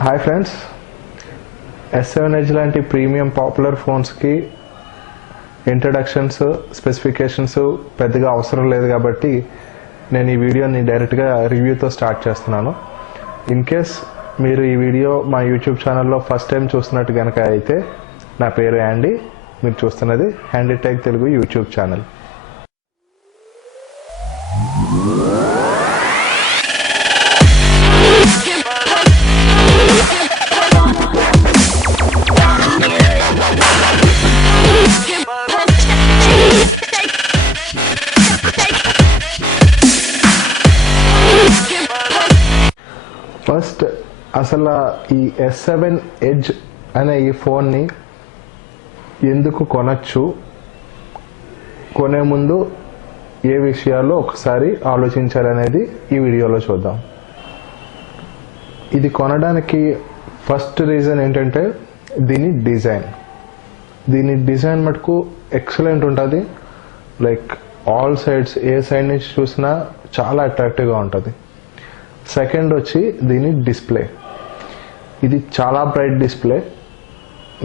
Hi friends, S7 Edge లాంటి premium popular ఫోన్స్కి introductions specifications పెద్దగా అవసరం లేదు కాబట్టి నేను ఈ వీడియోని డైరెక్ట్గా రివ్యూతో స్టార్ట్ చేస్తున్నాను. ఇన్ కేస్ మీరు ఈ వీడియో మా యూట్యూబ్ ఛానల్లో ఫస్ట్ టైం చూస్తున్నట్టు కనుక అయితే నా పేరు యాండీ, మీరు చూస్తున్నది handy tech Telugu YouTube channel. First అసలు ఈ S7 Edge అనే ఈ ఫోన్ని ఎందుకు కొనచ్చు, కొనే ముందు ఏ విషయాల్లో ఒకసారి ఆలోచించాలనేది ఈ వీడియోలో చూద్దాం. ఇది కొనడానికి ఫస్ట్ రీజన్ ఏంటంటే దీని డిజైన్ మటుకు ఎక్సలెంట్ ఉంటుంది. లైక్ ఆల్ సైడ్స్, ఏ సైడ్ నుంచి చూసినా చాలా అట్రాక్టివ్గా ఉంటుంది. సెకండ్ వచ్చి దీని డిస్ప్లే. ఇది చాలా బ్రైట్ డిస్ప్లే.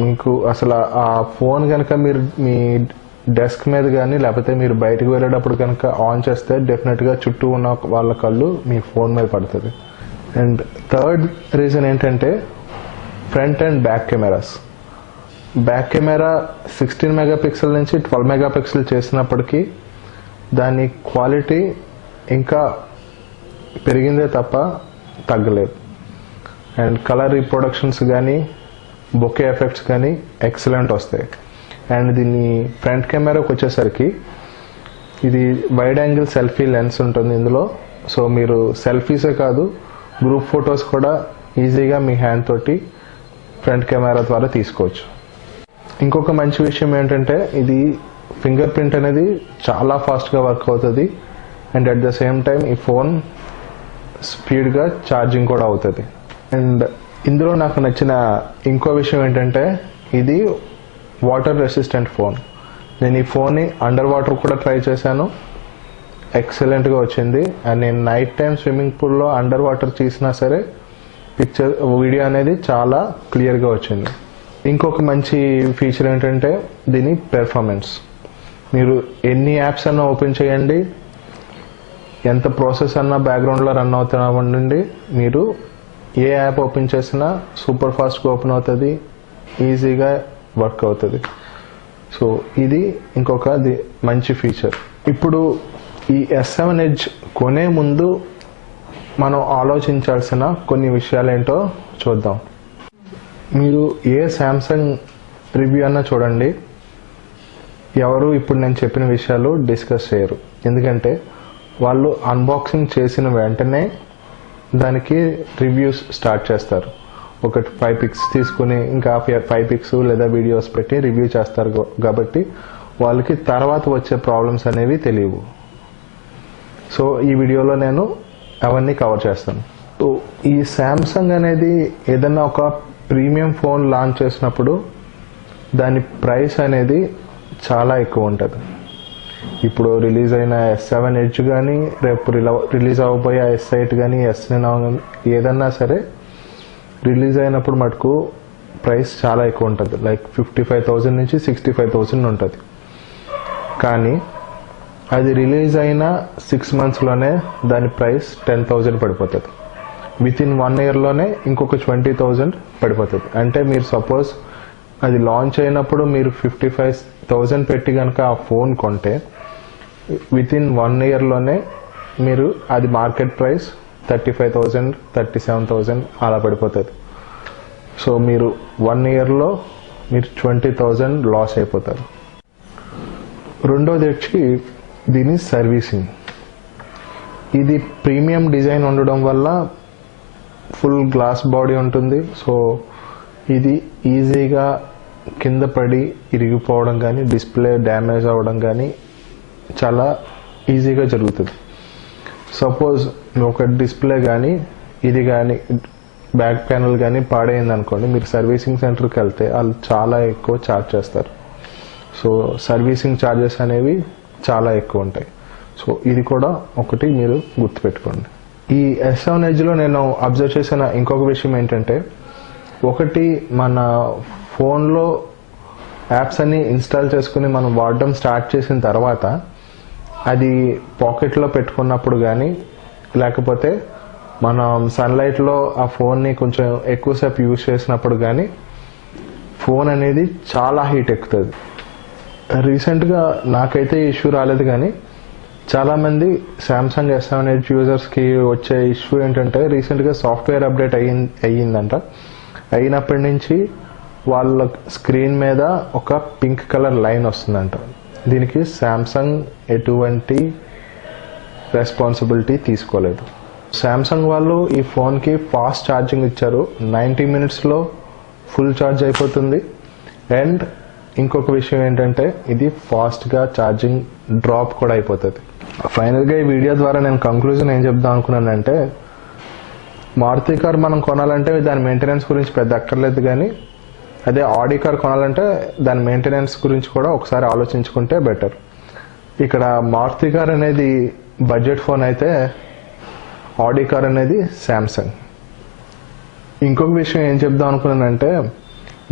మీకు అసలు ఆ ఫోన్ కనుక మీరు మీ డెస్క్ మీద కానీ లేకపోతే మీరు బయటకు వెళ్ళేటప్పుడు కనుక ఆన్ చేస్తే డెఫినెట్గా చుట్టూ ఉన్న వాళ్ళ కళ్ళు మీ ఫోన్ మీద పడుతుంది. అండ్ థర్డ్ రీజన్ ఏంటంటే front and back cameras. Back camera 16 megapixel నుంచి 12 మెగాపిక్సెల్ చేసినప్పటికీ దాని క్వాలిటీ ఇంకా పెరిగిందే తప్ప తగ్గలేదు. అండ్ కలర్ రీప్రొడక్షన్స్ కానీ బొకే ఎఫెక్ట్స్ కానీ ఎక్సలెంట్ వస్తాయి. అండ్ దీన్ని ఫ్రంట్ కెమెరాకి వచ్చేసరికి ఇది వైడ్ యాంగిల్ సెల్ఫీ లెన్స్ ఉంటుంది ఇందులో. సో మీరు సెల్ఫీసే కాదు, గ్రూప్ ఫొటోస్ కూడా ఈజీగా మీ హ్యాండ్ తోటి ఫ్రంట్ కెమెరా ద్వారా తీసుకోవచ్చు. ఇంకొక మంచి విషయం ఏంటంటే ఇది ఫింగర్ ప్రింట్ అనేది చాలా ఫాస్ట్గా వర్క్ అవుతుంది. And at the same time ఈ ఫోన్ స్పీడ్గా ఛార్జింగ్ కూడా అవుతుంది. అండ్ ఇందులో నాకు నచ్చిన ఇంకో విషయం ఏంటంటే ఇది వాటర్ రెసిస్టెంట్ ఫోన్. నేను ఈ ఫోన్ని అండర్ వాటర్ కూడా ట్రై చేశాను, ఎక్సలెంట్గా వచ్చింది. అండ్ నేను నైట్ టైం స్విమ్మింగ్ పూల్లో అండర్ వాటర్ తీసినా సరే వీడియో అనేది చాలా క్లియర్గా వచ్చింది. ఇంకొక మంచి ఫీచర్ ఏంటంటే దీని పెర్ఫార్మెన్స్. మీరు ఎన్ని యాప్స్ అన్నా ఓపెన్ చేయండి, ఎంత ప్రాసెస్ అన్నా బ్యాక్గ్రౌండ్లో రన్ అవుతున్నవ్వండి, మీరు ఏ యాప్ ఓపెన్ చేసినా సూపర్ ఫాస్ట్గా ఓపెన్ అవుతుంది, ఈజీగా వర్క్ అవుతుంది. సో ఇది ఇంకొక మంచి ఫీచర్. ఇప్పుడు ఈ S7 Edge కొనే ముందు మనం ఆలోచించాల్సిన కొన్ని విషయాలు ఏంటో చూద్దాం. మీరు ఏ శాంసంగ్ రివ్యూ అన్నా చూడండి, ఎవరు ఇప్పుడు నేను చెప్పిన విషయాలు డిస్కస్ చేయరు. ఎందుకంటే వాళ్ళు అన్బాక్సింగ్ చేసిన వెంటనే దానికి రివ్యూస్ స్టార్ట్ చేస్తారు. ఒక 5 పిక్స్ తీసుకుని ఇంకా 5 పిక్స్ లేదా వీడియోస్ పెట్టి రివ్యూ చేస్తారు. కాబట్టి వాళ్ళకి తర్వాత వచ్చే ప్రాబ్లమ్స్ అనేవి తెలియవు. సో ఈ వీడియోలో నేను అవన్నీ కవర్ చేస్తాను. సో ఈ శాంసంగ్ అనేది ఏదన్నా ఒక ప్రీమియం ఫోన్ లాంచ్ చేసినప్పుడు దాని ప్రైస్ అనేది చాలా ఎక్కువ ఉంటుంది. ఇప్పుడు రిలీజ్ అయిన S7 Edge కానీ రేపు రిలీజ్ అవ్వబోయే S8 కానీ S9 ఏదన్నా సరే రిలీజ్ అయినప్పుడు మటుకు ప్రైస్ చాలా ఎక్కువ ఉంటుంది. లైక్ 55,000 నుంచి 65,000 ఉంటుంది. కానీ అది రిలీజ్ అయిన 6 monthsలోనే దాని ప్రైస్ 10,000 పడిపోతుంది. వితిన్ 1 yearలోనే ఇంకొక 20,000 పడిపోతుంది. అంటే మీరు సపోజ్ అది లాంచ్ అయినప్పుడు మీరు 55,000 పెట్టి కనుక ఆ ఫోన్ కొంటే వితిన్ 1 yearలోనే మీరు అది మార్కెట్ ప్రైస్ 35,000 37,000 అలా పడిపోతుంది. సో మీరు 1 yearలో మీరు 20,000 లాస్ అయిపోతారు. రెండోది వచ్చి దీని సర్వీసింగ్. ఇది ప్రీమియం డిజైన్ ఉండడం వల్ల ఫుల్ గ్లాస్ బాడీ ఉంటుంది. సో ఇది ఈజీగా కింద పడి ఇరిగిపోవడం కానీ డిస్ప్లే డ్యామేజ్ అవ్వడం కానీ చాలా ఈజీగా జరుగుతుంది. సపోజ్ ఒక డిస్ప్లే కానీ ఇది కానీ బ్యాక్ ప్యానల్ కానీ పాడైంది అనుకోండి, మీరు సర్వీసింగ్ సెంటర్కి వెళ్తే వాళ్ళు చాలా ఎక్కువ ఛార్జ్ చేస్తారు. సో సర్వీసింగ్ ఛార్జెస్ అనేవి చాలా ఎక్కువ ఉంటాయి. సో ఇది కూడా ఒకటి మీరు గుర్తుపెట్టుకోండి. ఈ S7 Edgeలో నేను అబ్జర్వ్ చేసిన ఇంకొక విషయం ఏంటంటే, ఒకటి మన ఫోన్లో యాప్స్ అన్ని ఇన్స్టాల్ చేసుకుని మనం వాడడం స్టార్ట్ చేసిన తర్వాత అది పాకెట్లో పెట్టుకున్నప్పుడు కానీ లేకపోతే మనం సన్లైట్లో ఆ ఫోన్ని కొంచెం ఎక్కువసేపు యూజ్ చేసినప్పుడు కానీ ఫోన్ అనేది చాలా హీట్ ఎక్కుతుంది. రీసెంట్గా నాకైతే ఇష్యూ రాలేదు, కానీ చాలామంది సామ్సంగ్ S7 Edge యూజర్స్కి వచ్చే ఇష్యూ ఏంటంటే, రీసెంట్గా సాఫ్ట్వేర్ అప్డేట్ అయ్యిందంట. అయినప్పటి నుంచి వాళ్ళ స్క్రీన్ మీద ఒక పింక్ కలర్ లైన్ వస్తుందంట. దీనికి సామ్సంగ్ ఎటువంటి రెస్పాన్సిబిలిటీ తీసుకోలేదు. సామ్సంగ్ వాళ్ళు ఈ ఫోన్కి ఫాస్ట్ ఛార్జింగ్ ఇచ్చారు. 90 మినిట్స్లో ఫుల్ ఛార్జ్ అయిపోతుంది. అండ్ ఇంకొక విషయం ఏంటంటే, ఇది ఫాస్ట్గా ఛార్జింగ్ డ్రాప్ కూడా అయిపోతుంది. ఫైనల్గా ఈ వీడియో ద్వారా నేను కంక్లూజన్ ఏం చెప్దాం అనుకున్నానంటే, మారుతి కార్ మనం కొనాలంటే దాని మెయింటెనెన్స్ గురించి పెద్ద అక్కర్లేదు, కానీ అదే ఆడి కార్ కొనాలంటే దాని మెయింటెనెన్స్ గురించి కూడా ఒకసారి ఆలోచించుకుంటే బెటర్. ఇక్కడ మారుతి కార్ అనేది బడ్జెట్ ఫోన్ అయితే ఆడి కార్ అనేది సామ్సంగ్. ఇంకొక విషయం ఏం చెప్దాం అనుకున్నానంటే,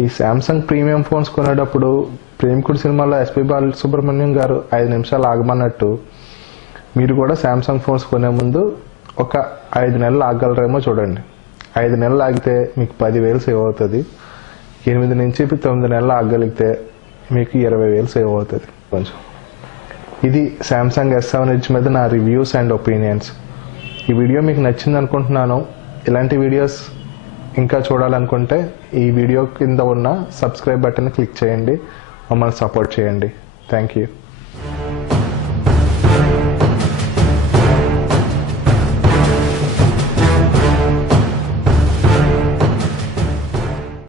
ఈ సామ్సంగ్ ప్రీమియం ఫోన్స్ కొనేటప్పుడు ప్రేమికుడు సినిమాలో ఎస్పి బాలసుబ్రహ్మణ్యం గారు 5 నిమిషాలు ఆగమన్నట్టు మీరు కూడా సామ్సంగ్ ఫోన్స్ కొనే ముందు ఒక 5 నెలలు ఆగగలరేమో చూడండి. 5 నెలలు ఆగితే మీకు 10,000 సేవ్ అవుతుంది. 8 నుంచి 9 నెలలు ఆగగలిగితే మీకు 20,000 సేవ్ అవుతుంది. కొంచెం ఇది సామ్సంగ్ S7 Edge మీద నా రివ్యూస్ అండ్ ఒపీనియన్స్. ఈ వీడియో మీకు నచ్చింది అనుకుంటున్నాను. ఇలాంటి వీడియోస్ ఇంకా చూడాలనుకుంటే ఈ వీడియో కింద ఉన్న సబ్స్క్రైబ్ బటన్ క్లిక్ చేయండి, మమ్మల్ని సపోర్ట్ చేయండి. Thank you.